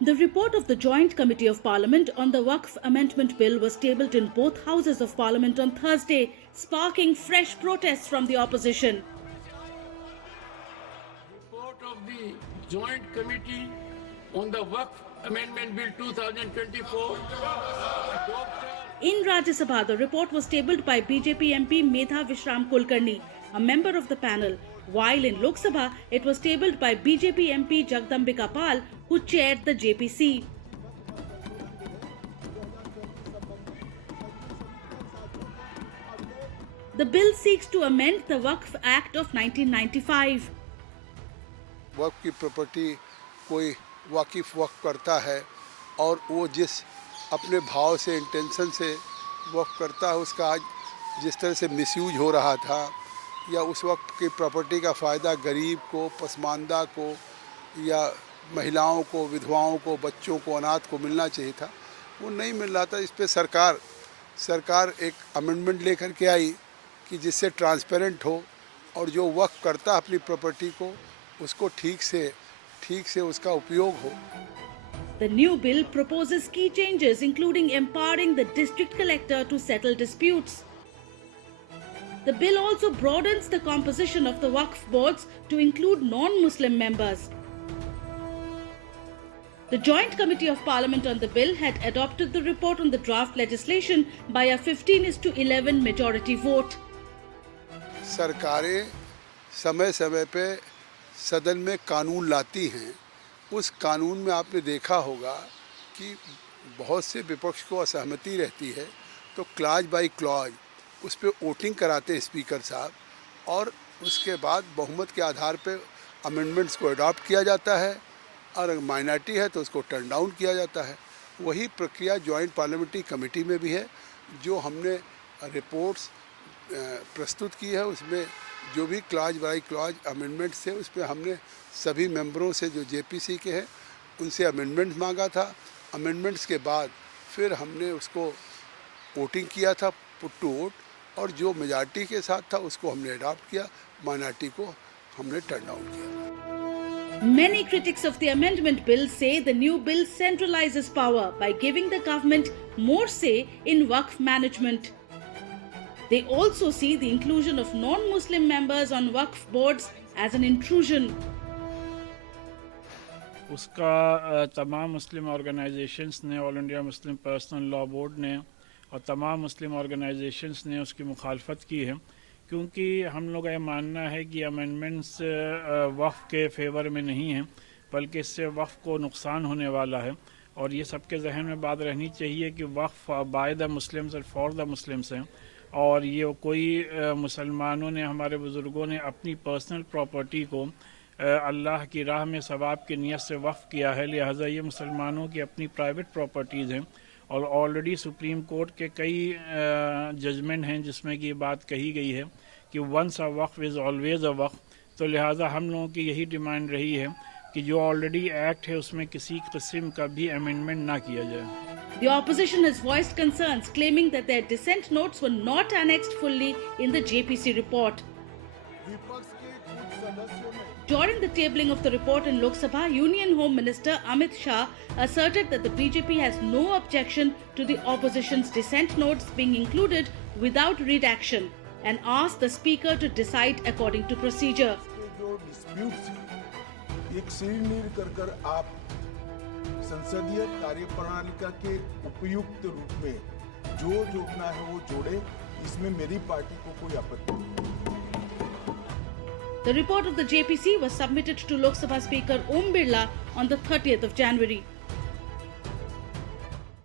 The report of the Joint Committee of Parliament on the Waqf Amendment Bill was tabled in both houses of Parliament on Thursday, sparking fresh protests from the opposition. Report of the Joint Committee on the Waqf Amendment Bill 2024. In Rajya Sabha, the report was tabled by BJP MP Medha Vishram Kulkarni, a member of the panel, while in Lok Sabha, it was tabled by BJP MP Jagdambika Pal, who chaired the JPC. The bill seeks to amend the Waqf Act of 1995. वक्फ की property कोई वाकिफ वक्फ करता है और वो जिस अपने भाव से इंटेंशन से वक्फ करता है, उसका आज जिस तरह से मिसयूज हो रहा था या उस वक्त की प्रॉपर्टी का फ़ायदा गरीब को, पसमानदा को या महिलाओं को, विधवाओं को, बच्चों को, अनाथ को मिलना चाहिए था, वो नहीं मिल रहा था। इस पे सरकार एक अमेंडमेंट लेकर के आई कि जिससे ट्रांसपेरेंट हो और जो वक्फ करता है अपनी प्रॉपर्टी को उसको ठीक से उसका उपयोग हो। The new bill proposes key changes, including empowering the district collector to settle disputes. The bill also broadens the composition of the Waqf boards to include non-Muslim members. The Joint Committee of Parliament on the bill had adopted the report on the draft legislation by a 15:11 majority vote. सरकारें समय-समय पे सदन में कानून लाती हैं। उस कानून में आपने देखा होगा कि बहुत से विपक्ष को असहमति रहती है तो क्लॉज बाय क्लॉज उस पर वोटिंग कराते हैं स्पीकर साहब, और उसके बाद बहुमत के आधार पे अमेंडमेंट्स को अडॉप्ट किया जाता है, और अगर माइनॉरिटी है तो उसको टर्न डाउन किया जाता है। वही प्रक्रिया जॉइंट पार्लियामेंट्री कमेटी में भी है। जो हमने रिपोर्ट्स प्रस्तुत की है उसमें जो भी क्लॉज बाय क्लॉज अमेंडमेंट्स थे उस पर हमने सभी मेंबरों से जो जेपीसी के हैं उनसे अमेंडमेंट मांगा था। अमेंडमेंट्स के बाद फिर हमने उसको वोटिंग किया था, पुट टू वोट, और जो मेजॉरिटी के साथ था उसको हमने अडॉप्ट किया, माइनॉरिटी को हमने टर्न डाउन किया। Many critics of the amendment bill say the new bill centralizes power by giving the government more say in Waqf management. They also see the inclusion of non-Muslim members on Waqf boards as an intrusion. उसका तमाम मुस्लिम organisations ने, all India Muslim personal law board ने और तमाम मुस्लिम organisations ने उसकी मुखालफत की है, क्योंकि हम लोग ये मानना है कि अमेंडमेंट्स वक्फ के फेवर में नहीं हैं, बल्कि इससे वक्फ को नुकसान होने वाला है। और ये सबके जहन में बात रहनी चाहिए कि वक्फ बाय द मुस्लिम्स और फॉर द मुस्लिम्स हैं, और ये कोई मुसलमानों ने, हमारे बुज़ुर्गों ने अपनी पर्सनल प्रॉपर्टी को अल्लाह की राह में सवाब की नीयत से वक्फ किया है, लिहाजा ये मुसलमानों की अपनी प्राइवेट प्रॉपर्टीज़ हैं। और ऑलरेडी सुप्रीम कोर्ट के कई जजमेंट हैं जिसमें कि ये बात कही गई है कि once a waqf is always a waqf. तो लिहाजा हम लोगों की यही डिमांड रही है कि जो ऑलरेडी एक्ट है उसमें किसी किस्म का भी अमेंडमेंट ना किया जाए। The opposition has voiced concerns, claiming that their dissent notes were not annexed fully in the JPC report. During the tabling of the report in Lok Sabha, Union Home Minister Amit Shah asserted that the BJP has no objection to the opposition's dissent notes being included without redaction, and asked the Speaker to decide according to procedure. एक सीढ़ी कर आप संसदीय कार्यप्रणालिका के उपयुक्त रूप में जो जोड़ना है वो जोड़े, इसमें मेरी पार्टी को कोई आपत्ति नहीं। The report of the JPC was submitted to Lok Sabha Speaker Om Birla on the 30th of January.